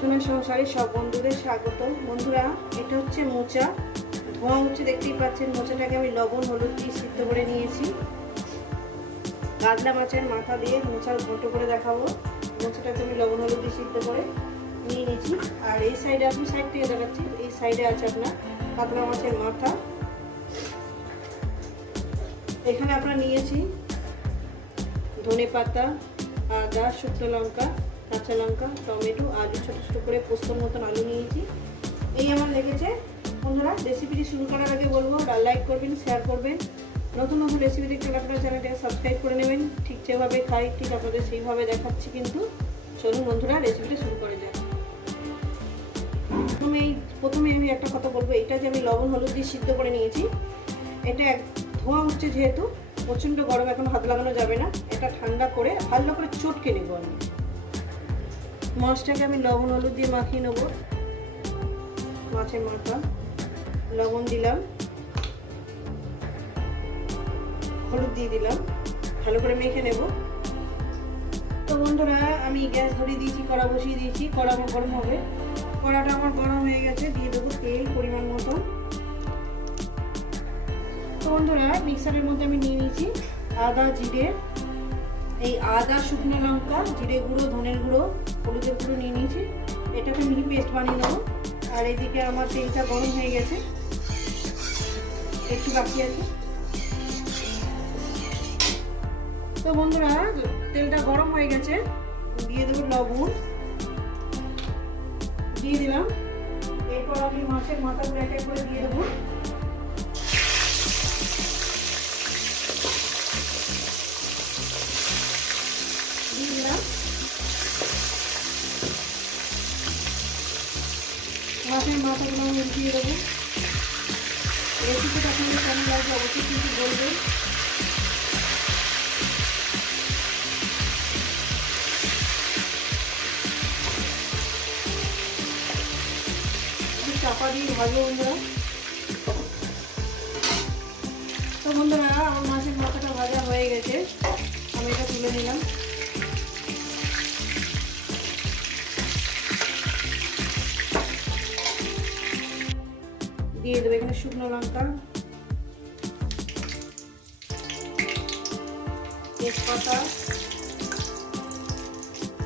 সোনা সংসারে সব বন্ধুদের স্বাগত বন্ধুরা, এটা হচ্ছে মোচা। ধোঁয়া হচ্ছে দেখতেই পাচ্ছেন মোচাটাকে আমি লবণ, হলুদ দিয়ে সিদ্ধ করে নিয়েছি। কাতলা মাছের মাথা দিয়ে মোচার ঘন্ট করে দেখাবো। মোচাটাকে আমি লবণ, হলুদ দিয়ে সিদ্ধ করে নিয়ে নিয়েছি। আর এই সাইডে আপনি সাইড থেকে দেখাচ্ছি। এই সাইডে আছে আপনার কাতলা মাছের মাথা। এখানে আপনার নিয়েছি ধনে পাতা, আদা, শুকনো লঙ্কা। কাঁচা লঙ্কা, টমেটো, আলু ছোটো ছোটো করে পোস্তর মতন আলু নিয়েছি। এই আমার লেগেছে। বন্ধুরা রেসিপিটি শুরু করার আগে বলব লাইক করবেন শেয়ার করবেন। নতুন নতুন রেসিপি দেখতে আপনার চ্যানেলটাকে সাবস্ক্রাইব করে নেবেন। ঠিক যেভাবে খাই, ঠিক আপনাদের সেইভাবে দেখাচ্ছি কিন্তু। চলুন বন্ধুরা রেসিপিটা শুরু করে যাক। প্রথমেই, প্রথমে আমি একটা কথা বলব। এটা যে আমি লবণ, হলুদ দিয়ে সিদ্ধ করে নিয়েছি, এটা এক ধোঁয়া উঠছে যেহেতু, প্রচণ্ড গরম, এখন হাত লাগানো যাবে না। এটা ঠান্ডা করে ভালো করে চটকে নেব আমি। মাছটাকে আমি লবণ, হলুদ দিয়ে মাখিয়ে নেব। মাছের মাথা। লবণ দিলাম। হলুদ দিয়ে দিলাম। ভালো করে মেখে নেব। তো বন্ধুরা, আমি গ্যাস ধরিয়ে দিয়েছি, কড়া বসিয়ে দিয়েছি। কড়া গরম হবে। কড়াটা আমার গরম হয়ে গেছে। দিয়ে দেবো তেল পরিমাণ মতো। তো বন্ধুরা, মিক্সারের মধ্যে আমি নিয়ে নিয়েছি আদা, জিরে এই আদা, শুকনো লঙ্কা, জিরে গুঁড়ো, ধনের গুঁড়ো, হলুদের গুঁড়ো নিয়ে নিয়েছি। এটাকে মিহি পেস্ট বানিয়ে নেব। আর এদিকে আমার তেলটা গরম হয়ে গেছে। একটু বাকি আছে। তো বন্ধুরা, তেলটা গরম হয়ে গেছে। দিয়ে দেবো লবণ। দিয়ে দিলাম। এরপর আমি মাছের মাথাগুলো এক এক করে দিয়ে দেবো। মাছের মাথাগুলো আমি উঠিয়ে দেবো। রেসিপিটা আপনাদের কেমন লাগবে অবশ্যই কিন্তু বলবেন চাপা দিয়ে ভাজবো বন্ধুরা। তো বন্ধুরা, আমার মাছের মাথাটা ভাজা হয়ে গেছে। আমি এটা তুলে নিলাম। দিয়ে দেবো এখানে শুকনো লঙ্কা। তেজপাতা।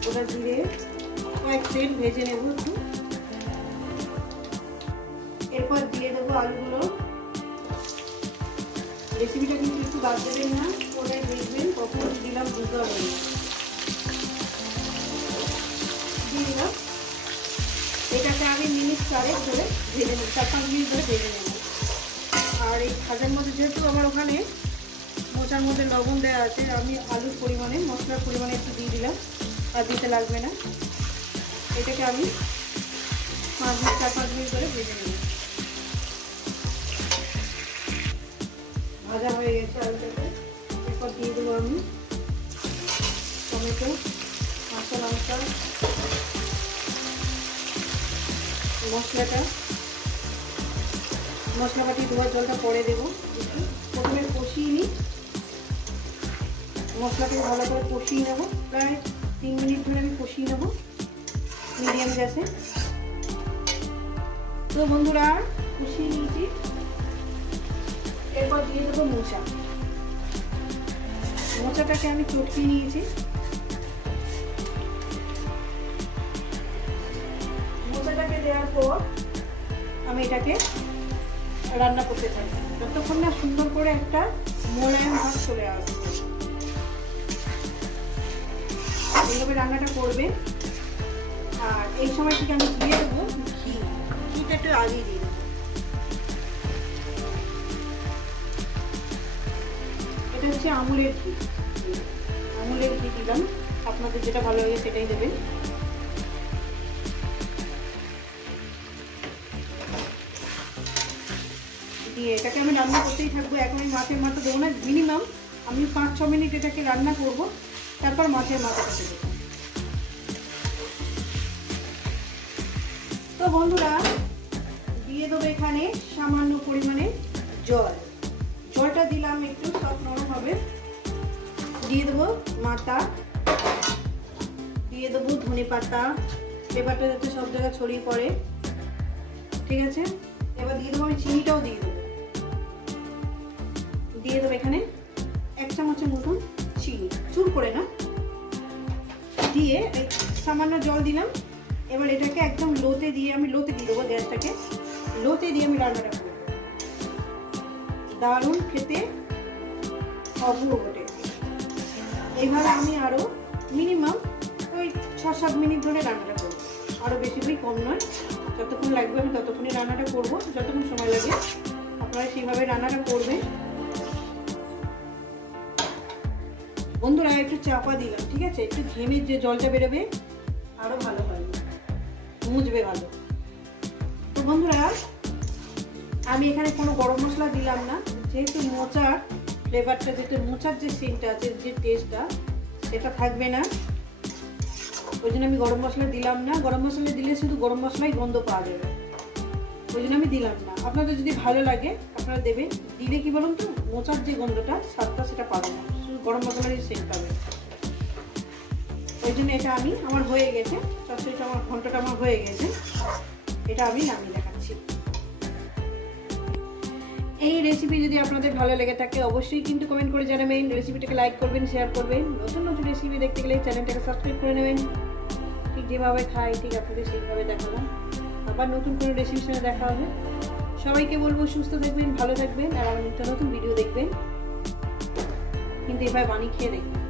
ওটা জিরে। কয়েক সেকেন্ড ভেজে নেব একটু। এরপর দিয়ে দেবো আলুগুলো। রেসিপিটা কিন্তু একটু বাদ দেবেন না। ওটাই দেখবেন কখন দিলাম বুঝতে হবে চারেক ধরে ভেজে নেব চার পাঁচ মিনিট ধরে ভেজে নেব। আর এই ভাজার মধ্যে যেহেতু আমার ওখানে মোচার মধ্যে লবণ দেওয়া আছে, আমি আলুর পরিমাণে, মশলার পরিমাণে একটু দিয়ে দিলাম, আর দিতে লাগবে না। এটাকে আমি পাঁচ মিনিট চার পাঁচ মিনিট ধরে ভেজে নেব। ভাজা হয়ে গেছে আলুটাকে। এরপর দিয়ে দেবো আমি টমেটো, কাঁচা লঙ্কা মশলাটা। মশলা পাতি ধোয়ার জলটা পরে দেবো। প্রথমে কষিয়ে নিই। মশলাটাকে ভালো করে কষিয়ে নেব। প্রায় তিন মিনিট ধরে আমি কষিয়ে নেব। মিডিয়াম গ্যাসে। তো বন্ধুরা, কষিয়ে নিয়েছি। এরপর দিয়ে দেবো মোচা। মোচাটাকে আমি চটকিয়ে নিয়েছি। পর আমি এটাকে রান্না করতে থাকি। যতক্ষণ না সুন্দর করে একটা মোলায়েম ভাব চলে আসবে। এইভাবে রান্নাটা করবে আর এই সময় থেকে আমি দিয়ে দেবো ঘি। ঘিটা একটু আগে দিয়ে এটা হচ্ছে আমুলের ঘি। আমুলের ঘি দিলাম। আপনাদের যেটা ভালো লাগে সেটাই দেবেন। দিয়ে, এটাকে আমি রান্না করতেই থাকব। এখন আমি মাছের মাথা দেবো না মিনিমাম আমি পাঁচ, ছ মিনিট এটাকে রান্না করব, তারপর মাছের মাথাটা দেবো। তো বন্ধুরা, দিয়ে দেবো এখানে সামান্য পরিমাণে জল। জলটা দিলাম একটু, সব নরম হবে। দিয়ে দেবো মাথা। দিয়ে দেবো ধনে পাতা। ফ্লেভারটা যাতে সব জায়গায় ছড়িয়ে পড়ে। ঠিক আছে? এবার দিয়ে দেবো আমি চিনিটাও দিয়ে দেবো। দিয়ে দেবো এখানে এক চামচের মতন চিনি। চুর করে না। দিয়ে সামান্য জল দিলাম। এবার এটাকে একদম লোতে দিয়ে আমি লোতে দিয়ে দেবো গ্যাসটাকে। লোতে দিয়ে আমি রান্নাটা করব দারুণ খেতে অপূর্ব ওঠে এইভাবে আমি আরও মিনিমাম ওই ছ সাত মিনিট ধরে রান্নাটা করব। আরও বেশি করে কম নয়। যতক্ষণ লাগবে আমি ততক্ষণই রান্নাটা করব। যতক্ষণ সময় লাগে আপনারা সেইভাবে রান্নাটা করবেন। বন্ধুরা, একটু চাপা দিলাম, ঠিক আছে? একটু ঘেমে যে জলটা বেরোবে আরও ভালো হয়। মুজবে ভালো। তো বন্ধুরা, আমি এখানে কোনো গরম মশলা দিলাম না। যেহেতু মোচার ফ্লেভারটা যেহেতু মোচার যে সেন্টটা আছে যে টেস্টটা সেটা থাকবে না। ওই জন্য আমি গরম মশলা দিলাম না। গরম মশলা দিলে শুধু গরম মশলাই গন্ধ পাওয়া যাবে। ওই জন্য আমি দিলাম না। আপনাদের যদি ভালো লাগে আপনারা দেবেন, দিলে কি বলুন তো, মোচার যে গন্ধটা, স্বাদটা সেটা পাবেন না। শুধু গরম মশলারই সেন্ট পাবে ওই জন্য এটা আমি, আমার হয়ে গেছে। চচ্চড়িটা আমার ঘন্টাটা আমার হয়ে গেছে। এটা আমি নামিয়ে দেখাচ্ছি। এই রেসিপি যদি আপনাদের ভালো লেগে থাকে, অবশ্যই কিন্তু কমেন্ট করে জানাবেন। রেসিপিটাকে লাইক করবেন শেয়ার করবেন। নতুন নতুন রেসিপি দেখতে গেলে চ্যানেলটাকে সাবস্ক্রাইব করে নেবেন। ঠিক যেভাবে খাই, ঠিক আপনাদের সেইভাবে দেখালাম আবার নতুন কোনো রেসিপির সঙ্গে দেখা হবে। সবাইকে বলব, সুস্থ থাকবেন, ভালো থাকবেন, আর আমার নিত্য নতুন ভিডিও দেখবেন। কিন্তু এবার বানিয়ে খেয়ে দেখবেন